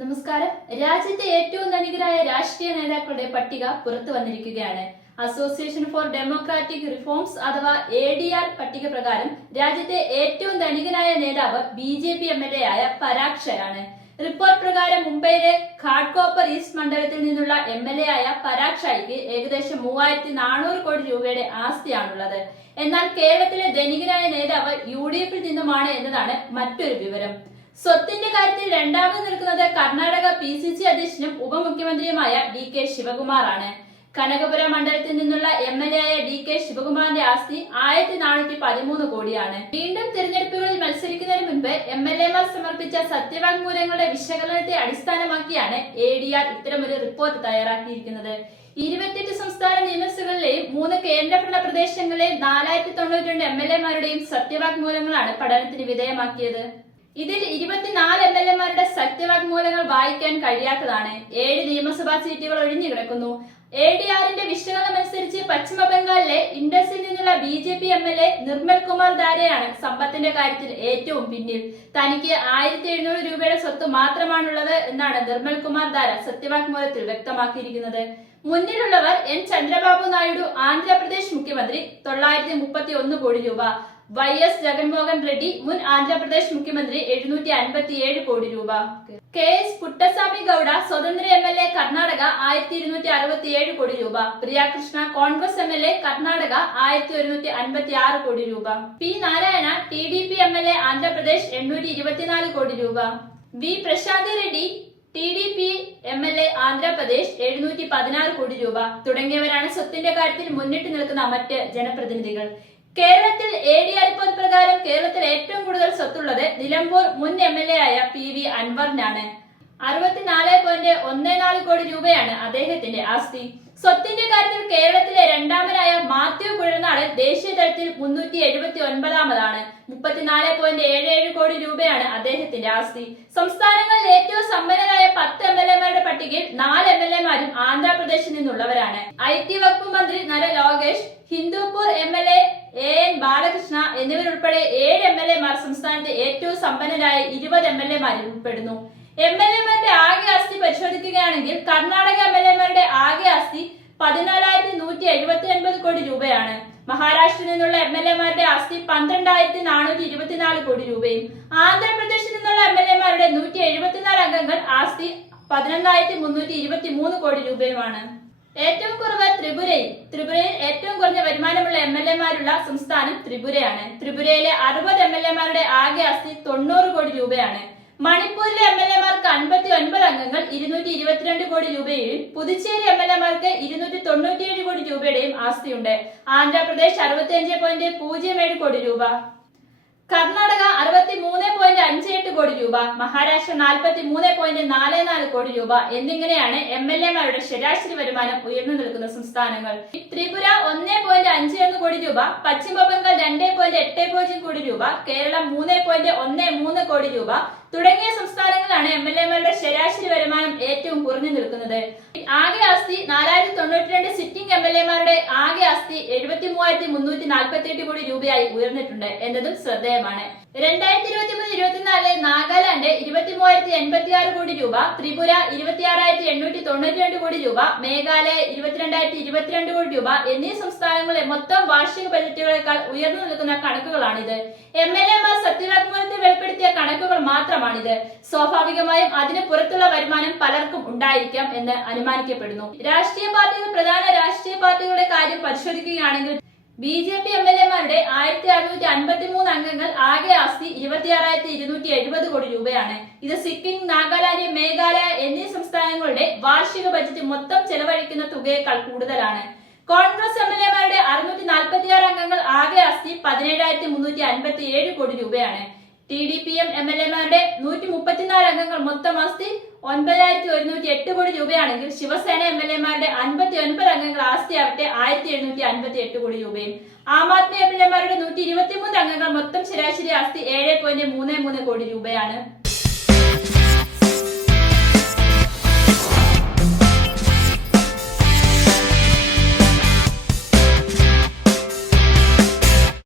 നമസ്കാരം. രാജ്യത്തെ ഏറ്റവും ധനികരായ രാഷ്ട്രീയ നേതാക്കളുടെ പട്ടിക പുറത്തു വന്നിരിക്കുകയാണ്. അസോസിയേഷൻ ഫോർ ഡെമോക്രാറ്റിക് റിഫോംസ് അഥവാ എ ഡി ആർ പട്ടിക പ്രകാരം രാജ്യത്തെ ഏറ്റവും ധനികനായ നേതാവ് B J P M L A ആയ പരാക്ഷരാണ് റിപ്പോർട്ട് പ്രകാരം മുംബൈയിലെ ഖാഡ്കോപ്പർ ഈസ്റ്റ് മണ്ഡലത്തിൽ നിന്നുള്ള എം എൽ എ ആയ പരാക്ഷായിക്ക് ഏകദേശം മൂവായിരത്തി നാനൂറ് കോടി രൂപയുടെ ആസ്തിയാണുള്ളത്. എന്നാൽ കേരളത്തിലെ ധനികനായ നേതാവ് യു ഡി എഫിൽ നിന്നുമാണ് എന്നതാണ് മറ്റൊരു വിവരം. സ്വത്തിന്റെ കാര്യത്തിൽ രണ്ടാമത് നിൽക്കുന്നത് കർണാടക പി സി സി അധ്യക്ഷനും ഉപമുഖ്യമന്ത്രിയുമായ ഡി കെ ശിവകുമാറാണ്. കനകപുര മണ്ഡലത്തിൽ നിന്നുള്ള എം എൽ എ ആയ ഡി കെ ശിവകുമാറിന്റെ ആസ്തി ആയിരത്തി നാനൂറ്റി പതിമൂന്ന് കോടിയാണ്. വീണ്ടും തിരഞ്ഞെടുപ്പുകളിൽ മത്സരിക്കുന്നതിന് മുൻപ് എം എൽ എമാർ സമർപ്പിച്ച സത്യവാങ്മൂലങ്ങളുടെ വിശകലനത്തെ അടിസ്ഥാനമാക്കിയാണ് എ ഡി ആർ ഇത്തരമൊരു റിപ്പോർട്ട് തയ്യാറാക്കിയിരിക്കുന്നത്. ഇരുപത്തിയെട്ട് സംസ്ഥാന നിയമസഭകളിലെയും മൂന്ന് കേന്ദ്രഭരണ പ്രദേശങ്ങളിലെയും നാലായിരത്തി തൊണ്ണൂറ്റി രണ്ട് എം എൽ എമാരുടെയും സത്യവാങ്മൂലങ്ങളാണ് പഠനത്തിന് വിധേയമാക്കിയത്. ഇതിൽ ഇരുപത്തിനാല് എം എൽ എമാരുടെ സത്യവാഗ്മൂലങ്ങൾ വായിക്കാൻ കഴിയാത്തതാണ്. ഏഴ് നിയമസഭാ സീറ്റുകൾ ഒഴിഞ്ഞു കിടക്കുന്നു. എ ഡി ആറിന്റെ വിശകലനം അനുസരിച്ച് പശ്ചിമ ബംഗാളിലെ ഇൻഡസിൽ നിന്നുള്ള B J P M L A Nirmal Kumar ദാരയാണ് സമ്പത്തിന്റെ കാര്യത്തിൽ ഏറ്റവും പിന്നിൽ. തനിക്ക് ആയിരത്തി എഴുന്നൂറ് രൂപയുടെ സ്വത്ത് മാത്രമാണുള്ളത് എന്നാണ് നിർമ്മൽ കുമാർ ദാര സത്യവാങ്മൂലത്തിൽ വ്യക്തമാക്കിയിരിക്കുന്നത്. മുന്നിലുള്ളവർ എൻ ചന്ദ്രബാബു നായിഡു ആന്ധ്രാപ്രദേശ് മുഖ്യമന്ത്രി തൊള്ളായിരത്തി മുപ്പത്തി ഒന്ന് കോടി രൂപ. വൈ എസ് ജഗൻമോഹൻ റെഡ്ഡി മുൻ ആന്ധ്രാപ്രദേശ് മുഖ്യമന്ത്രി എഴുന്നൂറ്റി അൻപത്തിയേഴ് കോടി രൂപ. കെ എസ് പുട്ടസ്വാമി ഗൌഡ സ്വതന്ത്ര എം എൽ എ കർണാടക ആയിരത്തി ഇരുന്നൂറ്റി അറുപത്തിയേഴ് കോടി രൂപ. Priyakrishna Congress M L A Karnataka ആയിരത്തി ഒരുന്നൂറ്റി അൻപത്തി ആറ് കോടി രൂപ. P Narayana T D P M L A Andhra Pradesh എണ്ണൂറ്റി ഇരുപത്തിനാല് കോടി രൂപ. V Prashanthi Reddy T D P M L A Andhra Pradesh എഴുന്നൂറ്റി പതിനാറ് കോടി രൂപ. തുടങ്ങിയവരാണ് സ്വത്തിന്റെ കാര്യത്തിൽ മുന്നിട്ട് നിൽക്കുന്ന മറ്റ് ജനപ്രതിനിധികൾ. കേരളത്തിൽ എ ഡി പ്രകാരം കേരളത്തിൽ ഏറ്റവും കൂടുതൽ സ്വത്തുള്ളത് നിലമ്പൂർ മുൻ എം എൽ എ ആയ പി വി അൻവറിനാണ്. അറുപത്തിനാല് പോയിന്റ് ഒന്ന് നാല് കോടി രൂപയാണ് അദ്ദേഹത്തിന്റെ ആസ്തി. സ്വത്തിന്റെ കാര്യത്തിൽ കേരളത്തിലെ രണ്ടാമനായ മാത്യു കുഴനാട് ദേശീയ തലത്തിൽ മുന്നൂറ്റി ഒൻപതാമതാണ് മുപ്പത്തിനാല് പോയിന്റ് ഏഴ് ഏഴ് കോടി രൂപയാണ് അദ്ദേഹത്തിന്റെ ആസ്തി. സംസ്ഥാനങ്ങളിൽ ഏറ്റവും സമ്പന്നരായ പത്ത് എം എൽ എമാരുടെ പട്ടികയിൽ നാല് എം എൽ എമാരും ആന്ധ്രാപ്രദേശിൽ നിന്നുള്ളവരാണ്. ഐ ടി വകുപ്പ് മന്ത്രി Nara Lokesh Hindupur M L A A N Balakrishna എന്നിവരുൾപ്പെടെ ഏഴ് എം എൽ എമാർ സംസ്ഥാനത്തെ ഏറ്റവും സമ്പന്നരായ ഇരുപത് എം എൽ എമാരിൽ ഉൾപ്പെടുന്നു. എം എൽ എമാരുടെ ആകെ ആസ്തി പരിശോധിക്കുകയാണെങ്കിൽ കർണാടക എം എൽ എമാരുടെ ആകെ ആസ്തി പതിനാലായിരത്തി നൂറ്റി എഴുപത്തി ഒൻപത് കോടി രൂപയാണ്. മഹാരാഷ്ട്രയിൽ നിന്നുള്ള എം എൽ എമാരുടെ ആസ്തി പന്ത്രണ്ടായിരത്തി നാനൂറ്റി ഇരുപത്തിനാല് കോടി രൂപയും ആന്ധ്രാപ്രദേശിൽ നിന്നുള്ള എം എൽ എമാരുടെ നൂറ്റി എഴുപത്തിനാല് അംഗങ്ങൾ ആസ്തി പതിനൊന്നായിരത്തി മുന്നൂറ്റി ഇരുപത്തി മൂന്ന് കോടി രൂപയുമാണ്. ഏറ്റവും കുറവ് ത്രിപുരയിൽ. ത്രിപുരയിൽ ഏറ്റവും കുറഞ്ഞ വരുമാനമുള്ള എം എൽ എമാരുള്ള സംസ്ഥാനം ത്രിപുരയാണ്. ത്രിപുരയിലെ അറുപത് എം എൽ എമാരുടെ ആകെ ആസ്തി തൊണ്ണൂറ് കോടി രൂപയാണ്. മണിപ്പൂരിലെ എം എൽ എമാർക്ക് അൻപത്തി ഒൻപത് അംഗങ്ങൾ ഇരുന്നൂറ്റി ഇരുപത്തിരണ്ട് കോടി രൂപയിൽ പുതുച്ചേരി എം എൽ എമാർക്ക് ഇരുന്നൂറ്റി തൊണ്ണൂറ്റിയേഴ് കോടി രൂപയുടെയും ആസ്തിയുണ്ട്. ആന്ധ്രാപ്രദേശ് അറുപത്തിയഞ്ച് പോയിന്റ് പൂജ്യം ഏഴ് കോടി രൂപ. കർണാടക അറുപത്തി മൂന്ന് പോയിന്റ് അഞ്ച് എട്ട് കോടി രൂപ. മഹാരാഷ്ട്ര നാൽപ്പത്തി മൂന്ന് പോയിന്റ് നാല് നാല് കോടി രൂപ. എന്നിങ്ങനെയാണ് എം എൽ എമാരുടെ ശരാശരി വരുമാനം ഉയർന്നു നിൽക്കുന്ന സംസ്ഥാനങ്ങൾ. ത്രിപുര ഒന്ന് പോയിന്റ് അഞ്ച് ഒന്ന് കോടി രൂപ. പശ്ചിമ ബംഗാൾ രണ്ട് പോയിന്റ് എട്ട് പൂജ്യം കോടി രൂപ. കേരളം മൂന്ന് പോയിന്റ് ഒന്ന് മൂന്ന് കോടി രൂപ. തുടങ്ങിയ സംസ്ഥാനങ്ങളാണ് എം എൽ എമാരുടെ ശരാശരി വരുമാനം ഏറ്റവും കുറഞ്ഞു നിൽക്കുന്നത്. ആകെ ആസ്തി നാലായിരത്തി തൊണ്ണൂറ്റി രണ്ട് സിറ്റിംഗ് എം എൽ എമാരുടെ ആകെ ആസ്തി എഴുപത്തി മൂവായിരത്തി മുന്നൂറ്റി നാൽപ്പത്തി എട്ട് കോടി രൂപയായി ഉയർന്നിട്ടുണ്ട് എന്നതും ശ്രദ്ധേയമാണ്. രണ്ടായിരത്തി ഇരുപത്തി മൂന്ന് ഇരുപത്തിനാല് നാഗാലാൻഡ് ഇരുപത്തി മൂവായിരത്തി എൺപത്തി ആറ് കോടി രൂപ ത്രിപുര ഇരുപത്തി ആറായിരത്തി എണ്ണൂറ്റി തൊണ്ണൂറ്റി രണ്ട് കോടി രൂപ മേഘാലയ ഇരുപത്തിരണ്ടായിരത്തി ഇരുപത്തിരണ്ട് കോടി രൂപ എന്നീ സംസ്ഥാനങ്ങളെ മൊത്തം വാർഷിക ബജറ്റുകളെക്കാൾ ഉയർന്നു നിൽക്കുന്ന കണക്കുകളാണിത്. എം എൽ എമാർ സത്യവാഗ്മൂലത്തിൽ വെളിപ്പെടുത്തിയ കണക്കുകൾ മാത്രമാണിത്. സ്വാഭാവികമായും അതിന് പുറത്തുള്ള വരുമാനം പലർക്കും ഉണ്ടായിരിക്കാം എന്ന് അനുമാനിക്കപ്പെടുന്നു. രാഷ്ട്രീയ പാർട്ടികൾ പ്രധാന രാഷ്ട്രീയ പാർട്ടികളുടെ കാര്യം പരിശോധിക്കുകയാണെങ്കിൽ B J P M L എമാരുടെ ആയിരത്തി അറുന്നൂറ്റി അൻപത്തി മൂന്ന് അംഗങ്ങൾ ആകെ ആസ്തി ഇരുപത്തിയാറായിരത്തി ഇരുന്നൂറ്റി എഴുപത് കോടി രൂപയാണ്. ഇത് സിക്കിം നാഗാലാൻഡ് മേഘാലയ എന്നീ സംസ്ഥാനങ്ങളുടെ വാർഷിക ബജറ്റ് മൊത്തം ചെലവഴിക്കുന്ന തുകയേക്കാൾ കൂടുതലാണ്. കോൺഗ്രസ് എം എൽ എമാരുടെ അറുന്നൂറ്റി നാൽപ്പത്തിയാറ് അംഗങ്ങൾ ആകെ ആസ്തി പതിനേഴായിരത്തി മുന്നൂറ്റി അൻപത്തി ഏഴ് കോടി രൂപയാണ്. T D P M M L എമാരുടെ നൂറ്റി മുപ്പത്തിനാല് അംഗങ്ങൾ മൊത്തം ആസ്തി ഒൻപതിനായിരത്തി ഒരുന്നൂറ്റി എട്ട് കോടി രൂപയാണെങ്കിൽ ശിവസേന എം എൽ എമാരുടെ അൻപത്തി ഒൻപത് അംഗങ്ങൾ ആസ്തി ആവട്ടെ ആയിരത്തി എഴുന്നൂറ്റി അൻപത്തി എട്ട് കോടി രൂപയും. ആം ആദ്മി എം എൽ എമാരുടെ നൂറ്റി ഇരുപത്തിമൂന്ന് അംഗങ്ങൾ മൊത്തം ശരാശരി ആസ്തി ഏഴ് പോയിന്റ് മൂന്ന് മൂന്ന് കോടി രൂപയാണ്.